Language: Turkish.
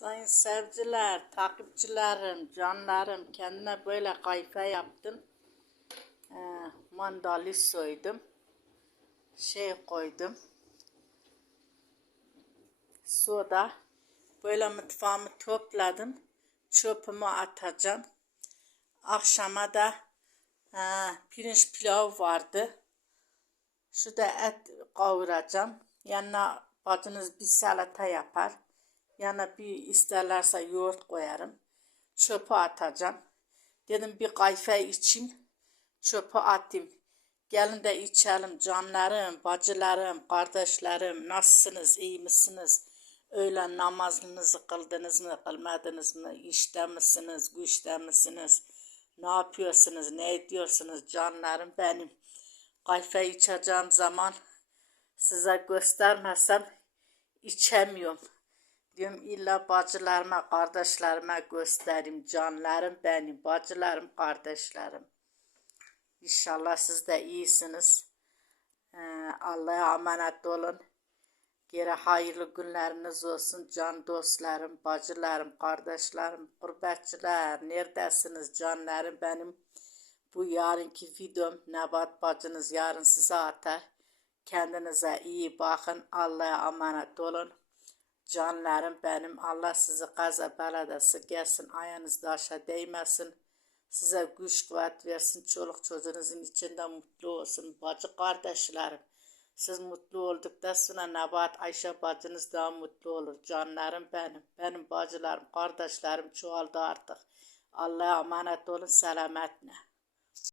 Sayın sevciler, takipçilerim, canlarım kendime böyle kayfa yaptım. Ee, mandali soydum. Şey koydum. Soda. Böyle mutfağımı topladım. Çöpümü atacağım. Akşama da e, pirinç pilav vardı. Şu et kavuracağım. Yanına bacınız bir salata yapar. Yana bir isterlerse yoğurt koyarım. Çöpe atacağım. Dedim bir kayfe içeyim. Çöpe atayım. Gelin de içelim canlarım, bacılarım, kardeşlerim. Nasılsınız, iyi misiniz? Öğlen namazınızı kıldınız mı, kılmadınız mı? İşte misiniz, güçte misiniz? Ne yapıyorsunuz, ne ediyorsunuz canlarım benim? Kayfe içeceğim zaman size göstermesem içemiyorum. Diyorum illa bacılarıma, kardeşlerime göstereyim. Canlarım benim, bacılarım, kardeşlerim. İnşallah siz de iyisiniz. Ee, Allah'a emanet olun. Geri hayırlı günleriniz olsun can dostlarım, bacılarım, kardeşlerim, gurbetçiler. Neredesiniz canlarım benim? Bu yarınki videom Nebat bacınız yarın size atar. Kendinize iyi bakın. Allah'a emanet olun. Canlarım benim Allah sizi kaza beladası gelsin ayağınız aşağı değmesin. Size güç kuvvet versin. Çoluk çocuğunuzun içinde mutlu olsun. Bacı kardeşlerim. Siz mutlu olduktan sonra Nebat Ayşe bacınız daha mutlu olur. Canlarım benim. Benim bacılarım, kardeşlerim çoğaldı artık. Allah'a emanet olun. Selametle.